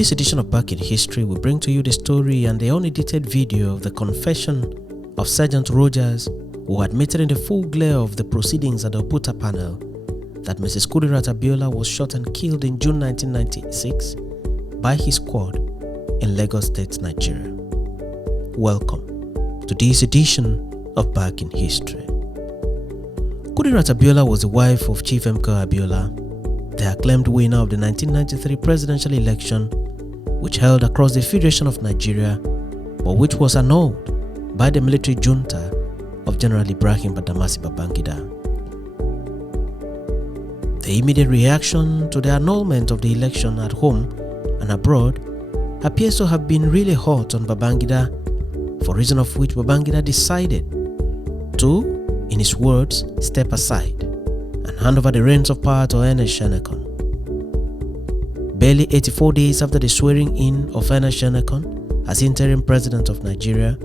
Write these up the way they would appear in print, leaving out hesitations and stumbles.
this edition of Back in History, we bring to you the story and the unedited video of the confession of Sergeant Rogers, who admitted in the full glare of the proceedings at the Oputa Panel that Mrs. Kudirat Abiola was shot and killed in June 1996 by his squad in Lagos State, Nigeria. Welcome to this edition of Back in History. Kudirat Abiola was the wife of Chief MKO Abiola, the acclaimed winner of the 1993 presidential election, which held across the Federation of Nigeria, but which was annulled by the military junta of General Ibrahim Badamasi Babangida. The immediate reaction to the annulment of the election at home and abroad appears to have been really hot on Babangida, for reason of which Babangida decided to, in his words, step aside and hand over the reins of power to Ernest Shenekon. Barely 84 days after the swearing in of Ernest Shenekon as interim president of Nigeria,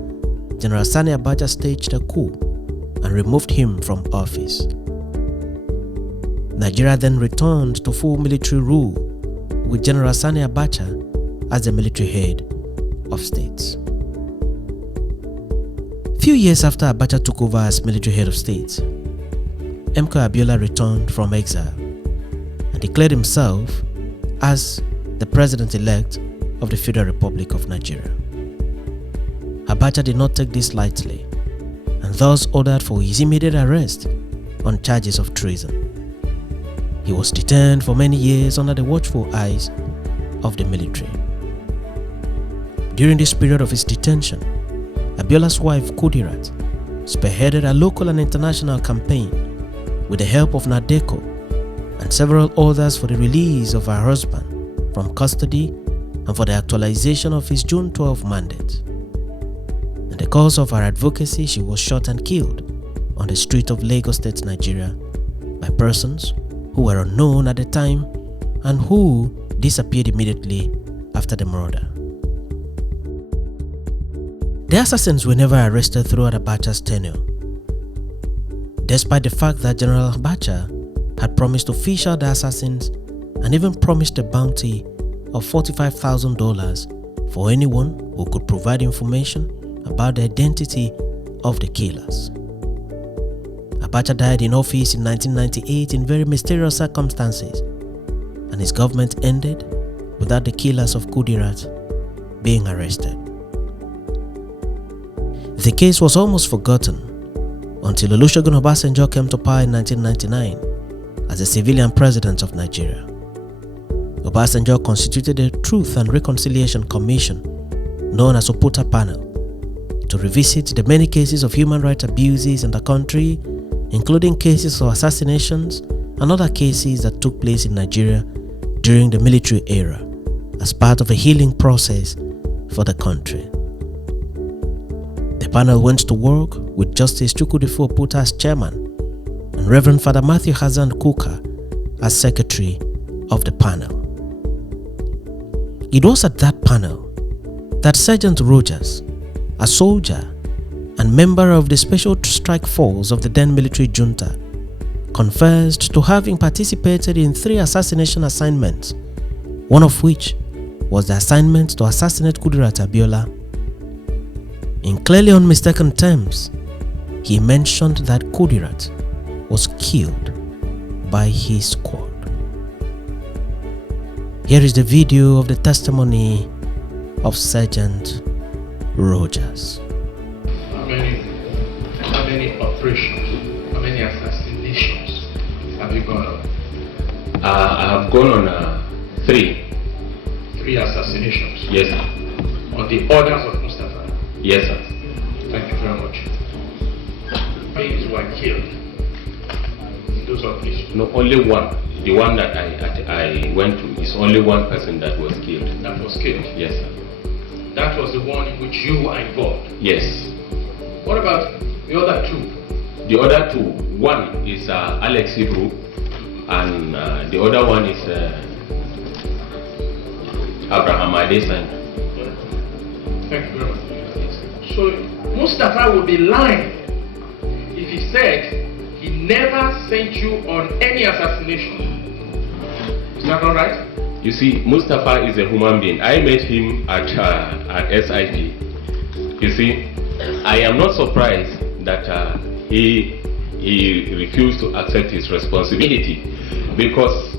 General Sanni Abacha staged a coup and removed him from office. Nigeria then returned to full military rule with General Sanni Abacha as the military head of state. Few years after Abacha took over as military head of state, MKO Abiola returned from exile and declared himself as the president-elect of the Federal Republic of Nigeria. Abacha did not take this lightly and thus ordered for his immediate arrest on charges of treason. He was detained for many years under the watchful eyes of the military. During this period of his detention, Abiola's wife Kudirat spearheaded a local and international campaign with the help of NADECO and several others for the release of her husband from custody and for the actualization of his June 12 mandate. In the course of her advocacy, she was shot and killed on the street of Lagos State, Nigeria, by persons who were unknown at the time and who disappeared immediately after the murder. The assassins were never arrested throughout Abacha's tenure, despite the fact that General Abacha had promised to fish out the assassins and even promised a bounty of $45,000 for anyone who could provide information about the identity of the killers. Abacha died in office in 1998 in very mysterious circumstances, and his government ended without the killers of Kudirat being arrested. The case was almost forgotten until Olusegun Obasanjo came to power in 1999 as the civilian president of Nigeria. Obasanjo constituted a Truth and Reconciliation Commission, known as Oputa Panel, to revisit the many cases of human rights abuses in the country, including cases of assassinations and other cases that took place in Nigeria during the military era, as part of a healing process for the country. The panel went to work with Justice Chukwudifo Oputa as chairman and Reverend Father Matthew Hazan Kuka as secretary of the panel. It was at that panel that Sergeant Rogers, a soldier and member of the Special Strike Force of the then military junta, confessed to having participated in 3 assassination assignments, one of which was the assignment to assassinate Kudirat Abiola. In clearly unmistaken terms, he mentioned that Kudirat was killed by his squad. Here is the video of the testimony of Sergeant Rogers. How many operations, how many assassinations have you gone on? I have gone on 3. 3 assassinations? Yes, sir. On the orders of Mustafa? Yes, sir. Thank you very much. Beings were killed in those operations? No, only one. The one that I went to is only one person that was killed. That was killed? Yes, sir. That was the one in which you were involved? Yes. What about the other 2? The other 2, one is Alex Ibru, and the other one is Abraham Adesan. Thank you very much. So Mustafa would be lying if he said he never sent you on any assassination. Is that all right? You see, Mustafa is a human being. I met him at SIP. You see, I am not surprised that he refused to accept his responsibility, because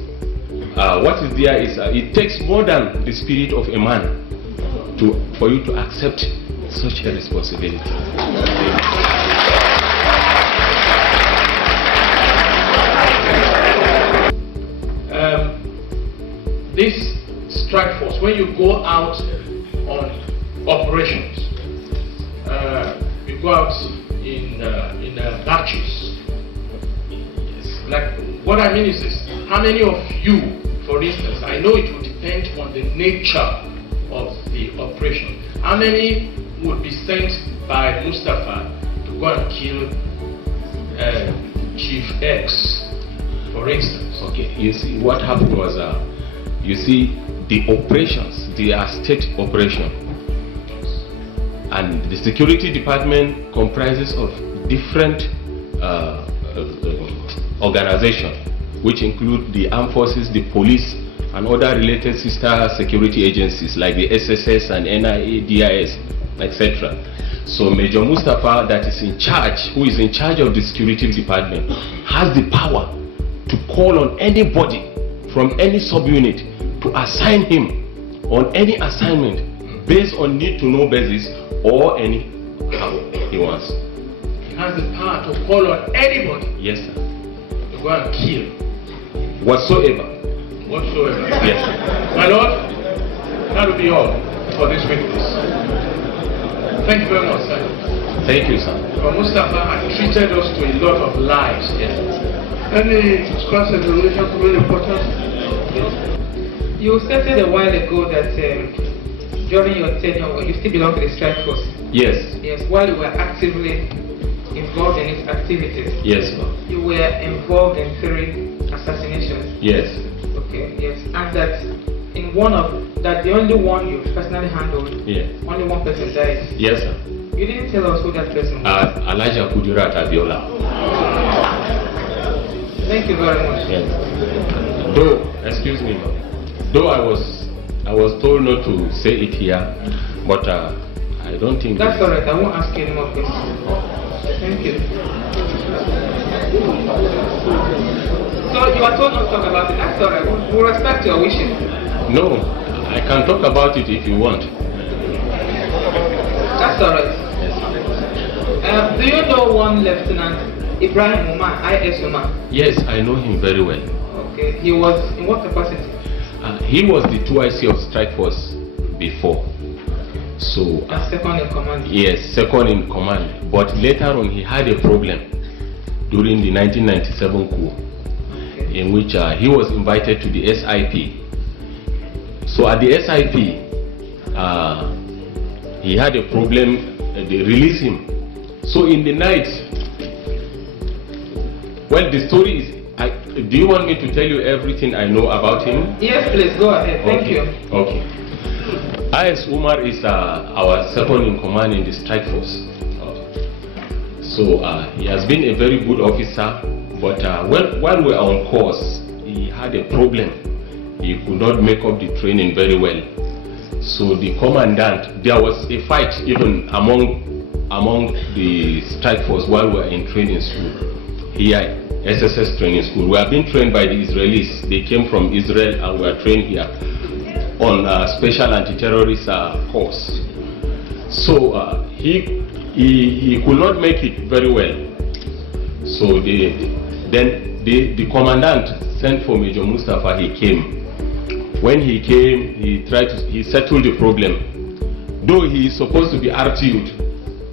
what is there is it takes more than the spirit of a man for you to accept such a responsibility. This strike force, when you go out on operations, you go out in batches. Yes. Like, what I mean is this: how many of you, for instance, I know it will depend on the nature of the operation. How many would be sent by Mustafa to go and kill Chief X, for instance? Okay, you see, what happened was, you see, the operations, they are state operation, and the security department comprises of different organizations, which include the armed forces, the police, and other related sister security agencies like the SSS and NIA, DIS, etc. So Major Mustafa, that is in charge, who is in charge of the security department, has the power to call on anybody from any subunit to assign him on any assignment based on need-to-know basis or any how he wants. He has the power to call on anybody. Yes, sir. To go and kill. Whatsoever. Yes. My Lord, that will be all for this witness. Thank you very much, sir. Thank you, sir. Mustafa had treated us to a lot of lies. Yes. Any cross-examination to really important? You stated a while ago that during your tenure, you still belong to the strike force. Yes. Yes, while you were actively involved in its activities. Yes, ma'am. You were involved in 3 assassinations. Yes. Okay, yes. And that in one of that, the only one you personally handled, only one person died. Yes, sir. You didn't tell us who that person was. Kudirat Abiola. Thank you very much. Yes. Though, excuse me, ma'am. Though I was told not to say it here, but I don't think that's all right. I won't ask you any more questions. Thank you. So you are told not to talk about it. That's all right. We'll respect your wishes. No, I can talk about it if you want. That's all right. Yes. Do you know one Lieutenant Ibrahim Umar, IS Umar? Yes, I know him very well. Okay. He was in what capacity? He was the 2IC of strike force before. So second in command? Yes, second in command. But later on he had a problem during the 1997 coup, in which he was invited to the SIP. So at the SIP, he had a problem, they released him. So in the night, well, the story is, do you want me to tell you everything I know about him? Yes, please, go ahead. Thank you. Okay. IS Umar is our second in command in the strike force. So he has been a very good officer, but while we were on course, he had a problem. He could not make up the training very well. So the commandant, there was a fight even among the strike force while we were in training school here. SSS training school. We have been trained by the Israelis. They came from Israel and were trained here on special anti-terrorist course. So he could not make it very well. So then the commandant sent for Major Mustafa. He came. When he came, he settled the problem. Though he is supposed to be RTU'd,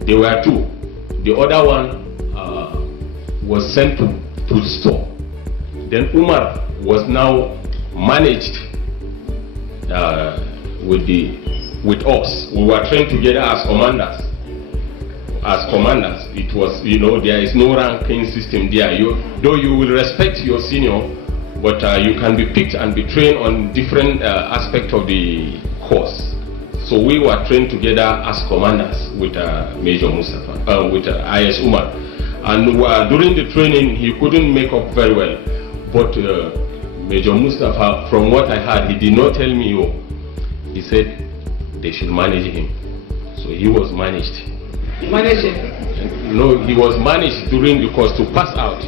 there were 2. The other one was sent to store. Then Umar was now managed with us. We were trained together as commanders. It was, there is no ranking system there. Though you will respect your senior, but you can be picked and be trained on different aspects of the course. So we were trained together as commanders with Major Mustafa, with IS Umar. And during the training, he couldn't make up very well. But Major Mustafa, from what I heard, he did not tell me, oh, he said they should manage him. So he was managed. Manage him? No, he was managed during the course to pass out.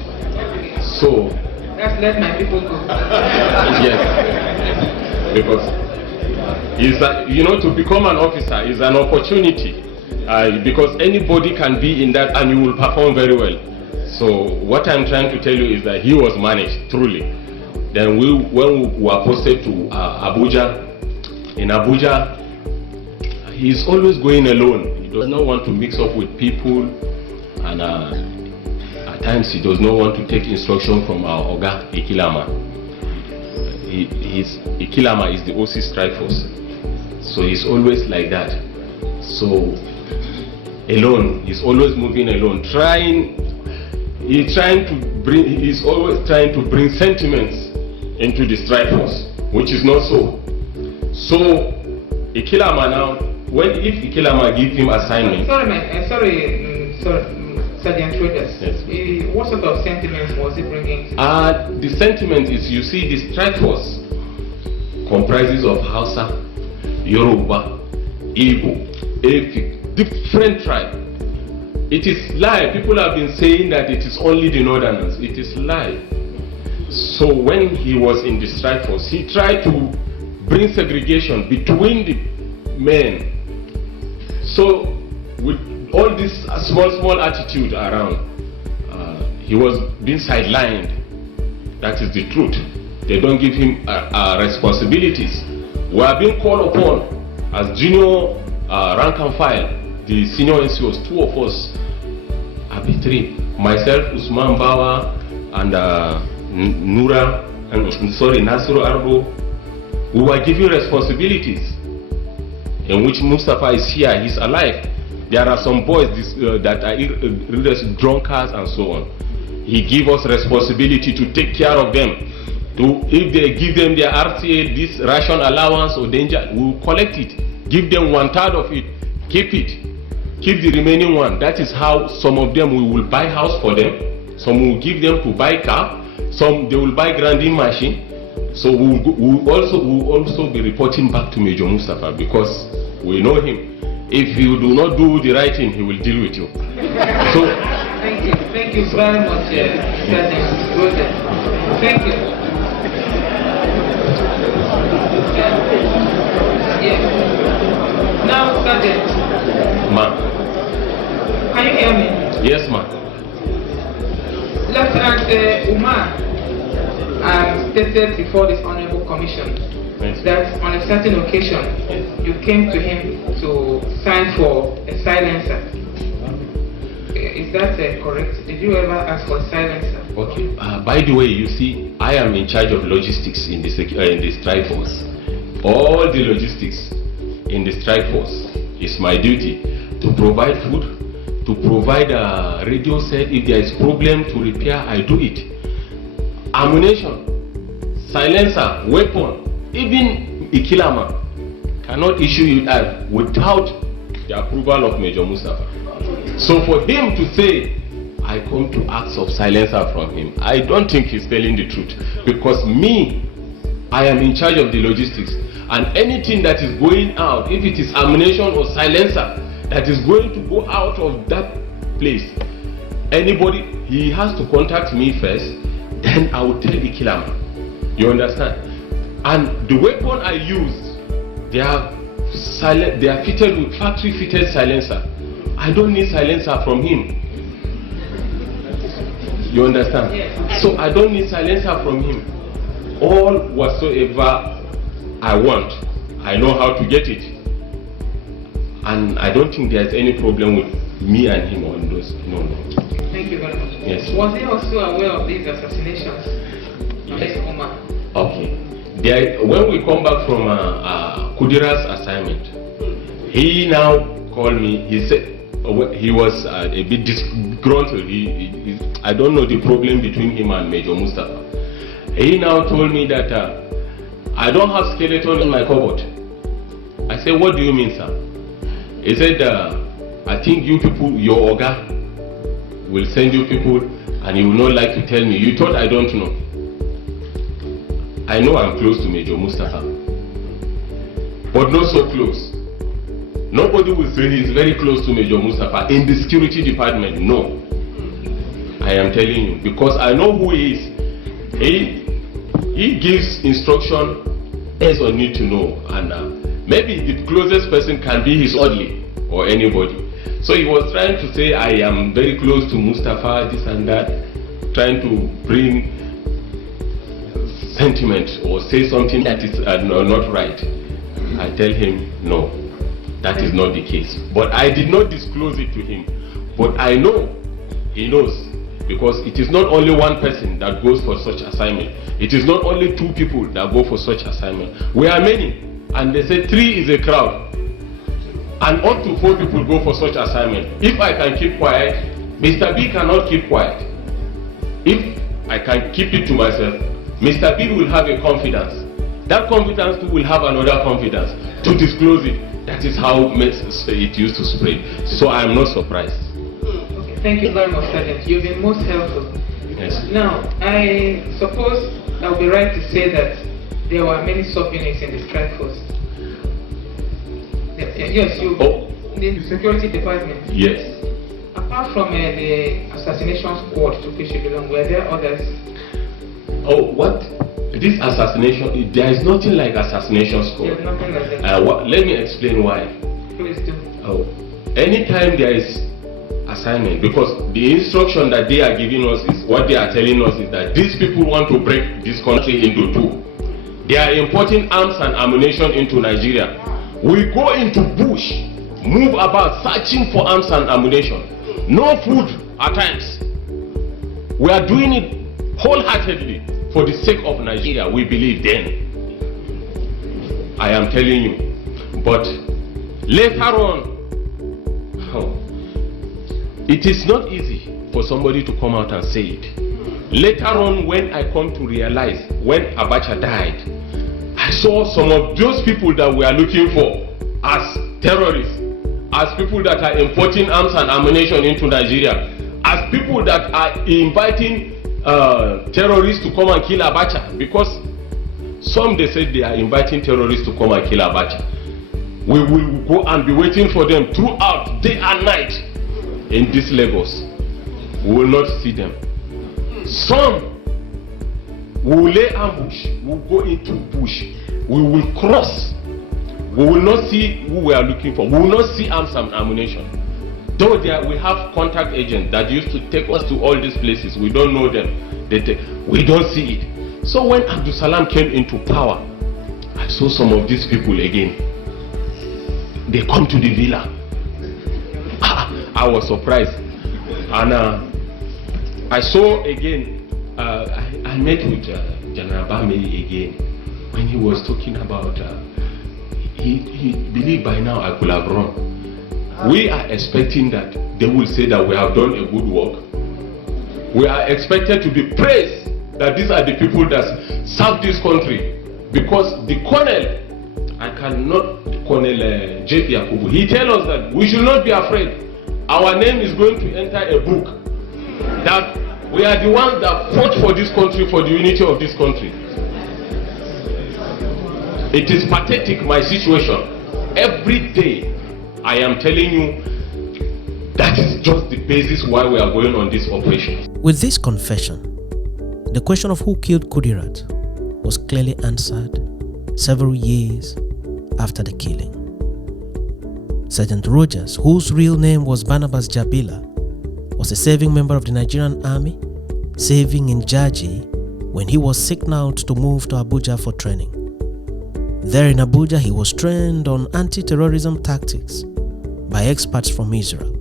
So let's let my people go. Yes, because to become an officer is an opportunity, because anybody can be in that and you will perform very well. So what I'm trying to tell you is that he was managed truly. Then when we were posted to Abuja, in Abuja, he's always going alone. He does not want to mix up with people, and at times he does not want to take instruction from our Oga Ikilama. Ikilama is the OC Strike Force, so he's always like that. So alone, he's always moving alone, he's always trying to bring sentiments into the strike force, which is not so. So Ikilama now, if Ikilama gives him assignment. Sorry, Sergeant Traders. Yes. What sort of sentiments was he bringing? The sentiment is, you see, the strike force comprises of Hausa, Yoruba, Igbo, Efik, different tribes. It is lie. People have been saying that it is only the northerners. It is lie. So when he was in the strike force, he tried to bring segregation between the men. So with all this small attitude around, he was being sidelined. That is the truth. They don't give him responsibilities. We are being called upon as junior rank and file. The senior NCOs, two of us, three, myself, Usman Bawa, and Nasiru Arbo. We were given responsibilities in which Mustafa is here, he's alive. There are some boys that are drunkards and so on. He gave us responsibility to take care of them. If they give them their RTA, this ration allowance or danger, we will collect it. Give them 1/3 of it, keep it. Keep the remaining one. That is how some of them we will buy house for them. Some will give them to buy car. Some they will buy grinding machine. So we will also be reporting back to Major Mustafa, because we know him. If you do not do the right thing, he will deal with you. So thank you very much, Sergeant. Thank you. Yes. Now, Sergeant. Ma'am. Can you hear me? Yes, ma'am. Lieutenant Umar stated before this honorable commission that on a certain occasion you came to him to sign for a silencer. Is that correct? Did you ever ask for a silencer? Okay. By the way, you see, I am in charge of logistics in the strike force. All the logistics in the strike force is my duty. To provide food, to provide a radio set. If there is problem to repair, I do it. Ammunition, silencer, weapon, even Ikilama cannot issue it without the approval of Major Mustafa. So for him to say, I come to ask of silencer from him, I don't think he's telling the truth, because I am in charge of the logistics, and anything that is going out, if it is ammunition or silencer, that is going to go out of that place, anybody, he has to contact me first, then I will tell Ikilama. You understand? And the weapon I use, they are fitted with factory fitted silencer. I don't need silencer from him. You understand? Yes. So I don't need silencer from him. All whatsoever I want, I know how to get it. And I don't think there's any problem with me and him on those. No. Thank you very much. Yes. Was he also aware of these assassinations? Yes. Okay. When we come back from Kudirat's assignment, he now called me. He said he was a bit disgruntled. I don't know the problem between him and Major Mustafa. He now told me that I don't have skeleton in my cupboard. I said, what do you mean, sir? He said, I think you people, your Oga, will send you people and you will not like to tell me. You thought I don't know. I know I'm close to Major Mustafa, but not so close. Nobody will say he's very close to Major Mustafa in the security department. No. I am telling you, because I know who he is. He gives instruction as on need to know, and maybe the closest person can be his orderly or anybody. So he was trying to say, I am very close to Mustafa, this and that, trying to bring sentiment or say something that is not right. I tell him, no, that is not the case. But I did not disclose it to him. But I know he knows, because it is not only one person that goes for such assignment. It is not only 2 people that go for such assignment. We are many, and they say 3 is a crowd. And up to 4 people go for such assignment. If I can keep quiet, Mr. B cannot keep quiet. If I can keep it to myself, Mr. B will have a confidence. That confidence too will have another confidence to disclose it. That is how it used to spread. So I am not surprised. Okay, thank you very much, Sergeant. You've been most helpful. Yes. Now, I suppose I'll be right to say that there were many subunits in the strike force. Yes, you. Oh. In the security department. Yes. Apart from the assassination squad to which you belong, were there others? Oh, what? This assassination, there is nothing like assassination squad. There's nothing like that. Let me explain why. Please do. Oh, anytime there is assignment, because the instruction that they are giving us is, what they are telling us is that these people want to break this country into 2. They are importing arms and ammunition into Nigeria. We go into bush, move about searching for arms and ammunition. No food at times. We are doing it wholeheartedly for the sake of Nigeria, we believe then. I am telling you. But later on, it is not easy for somebody to come out and say it. Later on, when I come to realize, when Abacha died, I saw some of those people that we are looking for as terrorists, as people that are importing arms and ammunition into Nigeria, as people that are inviting terrorists to come and kill Abacha, because some they said they are inviting terrorists to come and kill Abacha. We will go and be waiting for them throughout day and night in this Lagos. We will not see them. Some will lay ambush, we will go into bush, we will cross, we will not see who we are looking for, we will not see arms and ammunition. Though we have contact agents that used to take us to all these places, we don't know them, we don't see it. So when Abdul Salam came into power, I saw some of these people again. They come to the villa. I was surprised. And I saw again, I met with General Bame again, when he was talking about, he believed by now I could have run. We are expecting that they will say that we have done a good work. We are expected to be praised that these are the people that serve this country. Because the Colonel, Colonel J.P. Yakubu, he tells us that we should not be afraid. Our name is going to enter a book. That we are the ones that fought for this country, for the unity of this country. It is pathetic, my situation. Every day, I am telling you, that is just the basis why we are going on this operation. With this confession, the question of who killed Kudirat was clearly answered several years after the killing. Sergeant Rogers, whose real name was Barnabas Jabila, was a serving member of the Nigerian army, serving in Jaji when he was signaled to move to Abuja for training. There in Abuja, he was trained on anti-terrorism tactics by experts from Israel.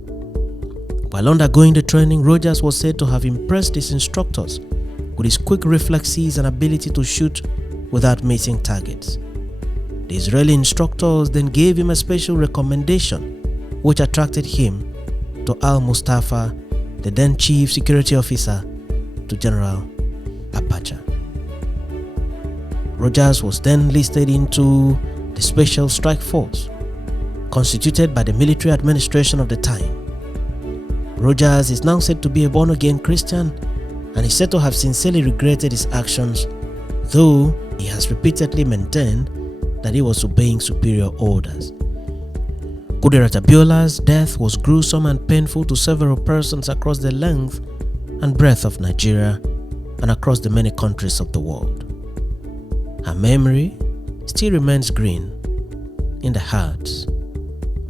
While undergoing the training, Rogers was said to have impressed his instructors with his quick reflexes and ability to shoot without missing targets. The Israeli instructors then gave him a special recommendation which attracted him to Al-Mustafa, the then chief security officer to General Abacha. Rogers was then listed into the Special Strike Force, constituted by the military administration of the time. Rogers is now said to be a born-again Christian and is said to have sincerely regretted his actions, though he he has repeatedly maintained that he was obeying superior orders. Kudirat Abiola's death was gruesome and painful to several persons across the length and breadth of Nigeria and across the many countries of the world. Her memory still remains green in the hearts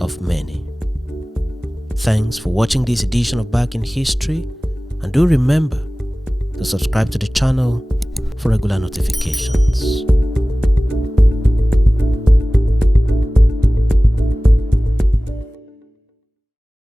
of many. Thanks for watching this edition of Back in History, and do remember to subscribe to the channel for regular notifications.